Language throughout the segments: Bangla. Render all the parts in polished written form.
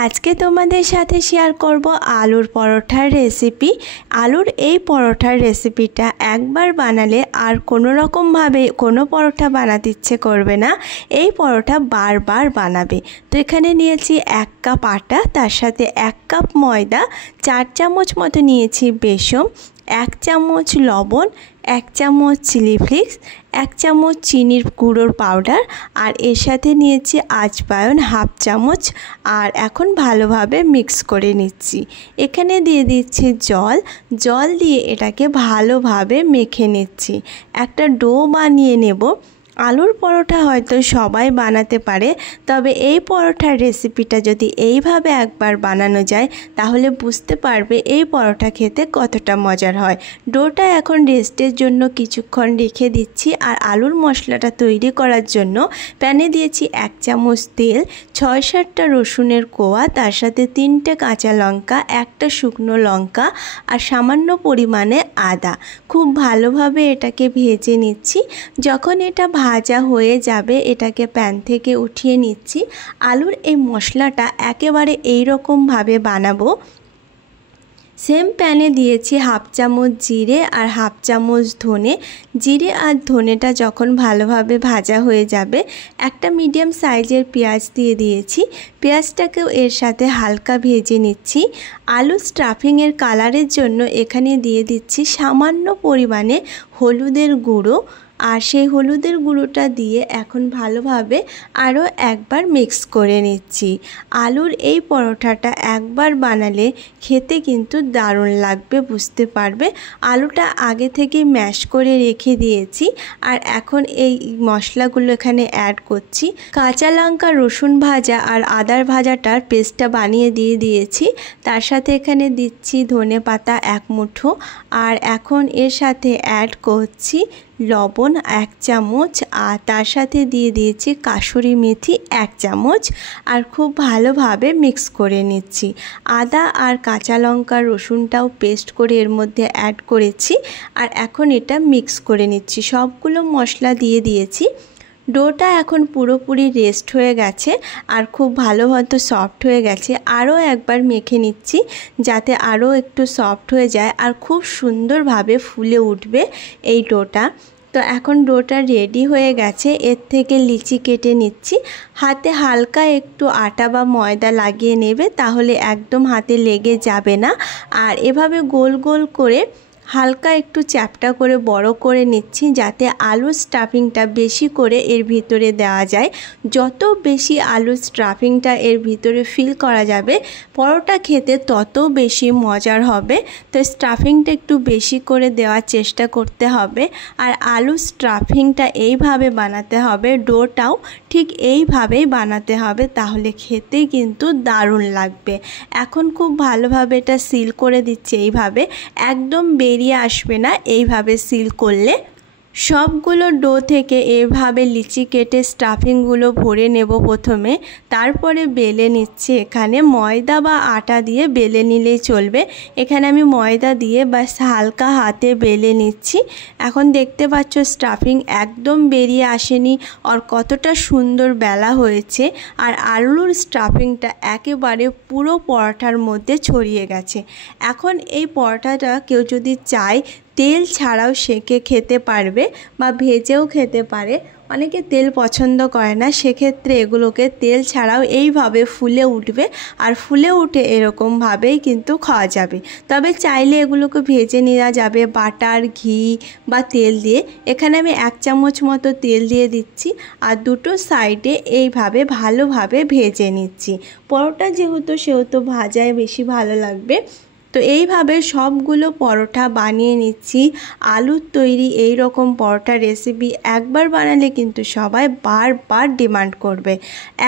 আজকে তোমাদের সাথে শেয়ার করব আলুর পরোটার রেসিপি। আলুর এই পরোটার রেসিপিটা একবার বানালে আর কোনো রকমভাবে কোনো পরোটা বানাতে ইচ্ছে করবে না, এই পরোটা বারবার বানাবে। তো এখানে নিয়েছি 1 কাপ আটা, তার সাথে 1 কাপ ময়দা, 4 চামচ মতো নিয়েছি বেসন, 1 চামচ লবণ, 1 চামচ চিলি ফ্লেক্স, 1 চামচ চিনির গুঁড়োর পাউডার, আর এর সাথে নিয়েছি আজওয়াইন 1/2 চামচ। আর এখন ভালোভাবে মিক্স করে নিচ্ছি। এখানে দিয়ে দিচ্ছি জল দিয়ে এটাকে ভালোভাবে মেখে নিচ্ছি। একটা ডো বানিয়ে নেব। আলুর পরোটা হয়তো সবাই বানাতে পারে, তবে এই পরোটার রেসিপিটা যদি এইভাবে একবার বানানো যায় তাহলে বুঝতে পারবে এই পরোটা খেতে কতটা মজার হয়। ডোটা এখন রেস্টের জন্য কিছুক্ষণ রেখে দিচ্ছি। আর আলুর মশলাটা তৈরি করার জন্য প্যানে দিয়েছি 1 চামচ তেল, 6-7টা রসুনের কোয়া, তার সাথে 3টে কাঁচা লঙ্কা, 1টা শুকনো লঙ্কা আর সামান্য পরিমাণে আদা। খুব ভালোভাবে এটাকে ভেজে নিচ্ছি। যখন এটা ভাজা হয়ে যাবে এটাকে প্যান থেকে উঠিয়ে নিচ্ছি। আলুর এই মশলাটা একেবারে এই রকমভাবে বানাবো। সেম প্যানে দিয়েছি 1/2 চামচ জিরে আর 1/2 চামচ ধনে। জিরে আর ধনেটা যখন ভালোভাবে ভাজা হয়ে যাবে একটা মিডিয়াম সাইজের পেঁয়াজ দিয়ে দিয়েছি। পেঁয়াজটাকেও এর সাথে হালকা ভেজে নিচ্ছি। আলু স্টাফিংয়ের কালারের জন্য এখানে দিয়ে দিচ্ছি সামান্য পরিমাণে হলুদের গুঁড়ো। আর সেই হলুদের গুঁড়োটা দিয়ে এখন ভালোভাবে আরও একবার মিক্স করে নিচ্ছি। আলুর এই পরোটাটা একবার বানালে খেতে কিন্তু দারুণ লাগবে, বুঝতে পারবে। আলুটা আগে থেকে ম্যাশ করে রেখে দিয়েছি। আর এখন এই মশলাগুলো এখানে অ্যাড করছি। কাঁচা লঙ্কা, রসুন ভাজা আর আদার ভাজাটার পেস্টটা বানিয়ে দিয়ে দিয়েছি। তার সাথে এখানে দিচ্ছি ধনে পাতা 1 মুঠো। আর এখন এর সাথে অ্যাড করছি লবণ 1 চামচ, আর তার সাথে দিয়ে দিয়েছি কাসুরি মেথি 1 চামচ। আর খুব ভালোভাবে মিক্স করে নিচ্ছি। আদা আর কাঁচা লঙ্কা রসুনটাও পেস্ট করে এর মধ্যে অ্যাড করেছি। আর এখন এটা মিক্স করে নিচ্ছি। সবগুলো মশলা দিয়ে দিয়েছি। ডোটা এখন পুরোপুরি রেস্ট হয়ে গেছে আর খুব ভালো মতো সফট হয়ে গেছে। আরও একবার মেখে নিচ্ছি যাতে আরও একটু সফট হয়ে যায় আর খুব সুন্দরভাবে ফুলে উঠবে এই ডোটা। তো এখন ডোটা রেডি হয়ে গেছে। এর থেকে লিচি কেটে নিচ্ছি। হাতে হালকা একটু আটা বা ময়দা লাগিয়ে নেবে, তাহলে একদম হাতে লেগে যাবে না। আর এভাবে গোল গোল করে হালকা একটু চ্যাপটা করে বড় করে নিচ্ছি যাতে আলুর স্টাফিংটা বেশি করে এর ভিতরে দেওয়া যায়। যত বেশি আলুর স্টাফিংটা এর ভিতরে ফিল করা যাবে পরোটা খেতে তত বেশি মজার হবে। তো স্টাফিংটা একটু বেশি করে দেওয়ার চেষ্টা করতে হবে। আর আলুর স্টাফিংটা এইভাবে বানাতে হবে, ডোটাও ঠিক এইভাবেই বানাতে হবে, তাহলে খেতে কিন্তু দারুণ লাগবে। এখন খুব ভালোভাবে এটা সিল করে দিচ্ছি। এইভাবে একদম বেরিয়ে আসবে না এইভাবে সিল করলে। সবগুলো ডো থেকে এভাবে লিচি কেটে স্টাফিংগুলো ভরে নেব প্রথমে, তারপরে বেলে নিচ্ছি। এখানে ময়দা বা আটা দিয়ে বেলে নিলেই চলবে। এখানে আমি ময়দা দিয়ে বাস হালকা হাতে বেলে নিচ্ছি। এখন দেখতে পাচ্ছ স্টাফিং একদম বেরিয়ে আসেনি আর কতটা সুন্দর বেলা হয়েছে। আর আলুর স্টাফিংটা একেবারে পুরো পরোটার মধ্যে ছড়িয়ে গেছে। এখন এই পরোটাটা কেউ যদি চায় তেল ছাড়াও সেঁকে খেতে পারবে বা ভেজেও খেতে পারে। অনেকে তেল পছন্দ করে না, সেক্ষেত্রে এগুলোকে তেল ছাড়াও এইভাবে ফুলে উঠবে আর ফুলে উঠে এরকমভাবেই কিন্তু খাওয়া যাবে। তবে চাইলে এগুলোকে ভেজে নেওয়া যাবে বাটার, ঘি বা তেল দিয়ে। এখানে আমি 1 চামচ মতো তেল দিয়ে দিচ্ছি আর দুটো সাইডে এইভাবে ভালোভাবে ভেজে নিচ্ছি। পরোটা যেহেতু সেহেতু ভাজায় বেশি ভালো লাগবে। তো এইভাবে সবগুলো পরোটা বানিয়ে নিচ্ছি। আলুর তৈরি এই রকম পরোটা রেসিপি একবার বানালে কিন্তু সবাই বারবার ডিমান্ড করবে।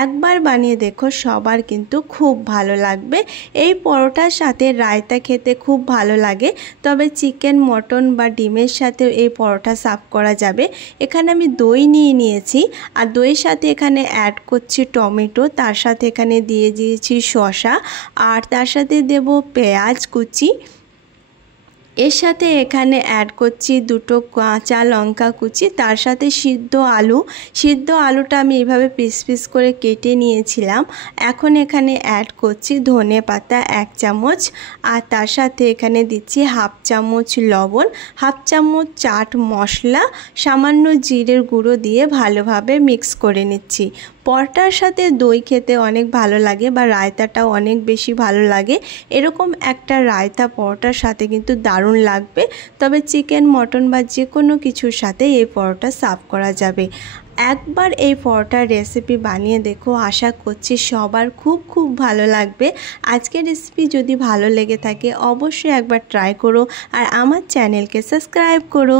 একবার বানিয়ে দেখো, সবার কিন্তু খুব ভালো লাগবে। এই পরোটার সাথে রায়তা খেতে খুব ভালো লাগে, তবে চিকেন, মটন বা ডিমের সাথেও এই পরোটা সার্ভ করা যাবে। এখানে আমি দই নিয়ে নিয়েছি আর দইয়ের সাথে এখানে অ্যাড করছি টমেটো, তার সাথে এখানে দিয়ে দিয়েছি শসা আর তার সাথে দেব পেঁয়াজ কুচি। এর সাথে এখানে অ্যাড করছি 2টো কাঁচা লঙ্কা কুচি, তার সাথে সিদ্ধ আলুটা আমি এইভাবে পিস পিস করে কেটে নিয়েছিলাম। এখন এখানে অ্যাড করছি ধনে পাতা 1 চামচ, আর তার সাথে এখানে দিচ্ছি 1/2 চামচ লবণ, 1/2 চামচ চাট মশলা, সামান্য জিরের গুঁড়ো দিয়ে ভালোভাবে মিক্স করে নিচ্ছি। পরোটার সাথে দই খেতে অনেক ভালো লাগে বা রায়তাটাও অনেক বেশি ভালো লাগে। এরকম একটা রায়তা পরোটার সাথে কিন্তু দারুণ লাগবে। তবে চিকেন, মটন বা যে কোনো কিছুর সাথে এই পরোটা সার্ভ করা যাবে। একবার এই পরোটার রেসিপি বানিয়ে দেখো, আশা করছি সবার খুব ভালো লাগবে। আজকের রেসিপি যদি ভালো লেগে থাকে অবশ্যই একবার ট্রাই করো আর আমার চ্যানেলকে সাবস্ক্রাইব করো।